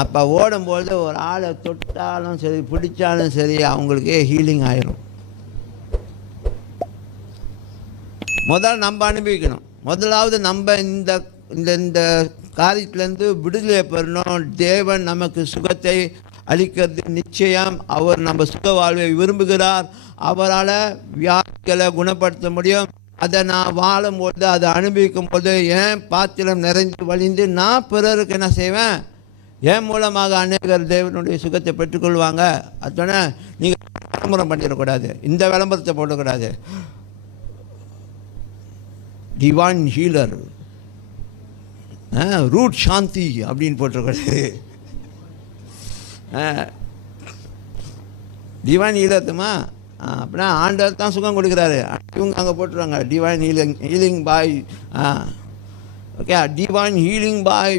அப்போ ஓடும்போது ஒரு ஆளை தொட்டாலும் சரி பிடிச்சாலும் சரி அவங்களுக்கே ஹீலிங் ஆயிரும். முதல்ல நம்ம அனுபவிக்கணும். முதலாவது நம்ம இந்த இந்த இந்த காரியத்திலேருந்து விடுதலை பெறணும். தேவன் நமக்கு சுகத்தை அளிக்கிறது நிச்சயம். அவர் நம்ம சுக வாழ்வை விரும்புகிறார். அவரால் வியாதிகளை குணப்படுத்த முடியும். அதை நான் வாழும்போது அதை அனுபவிக்கும் போது என் பாத்திரம் நிறைந்து வழிந்து நான் பிறருக்கு என்ன செய்வேன், என் மூலமாக அநேகர் தேவனுடைய சுகத்தை பெற்றுக்கொள்வாங்க. அதோட நீங்கள் விளம்பரம் பண்ணிடக்கூடாது, இந்த விளம்பரத்தை போடக்கூடாது. டிவைன் ஹீலர், ரூட் சாந்தி அப்படின்னு போட்டிருக்கூடாது. டிவைன் ஹீலர்மா அப்படின்னா ஆண்டவர் தான் சுகம் கொடுக்குறாரு. இவங்க அங்கே போட்டுருவாங்க டிவைன் ஹீலிங் பாய். ஓகே, டிவைன் ஹீலிங் பாய்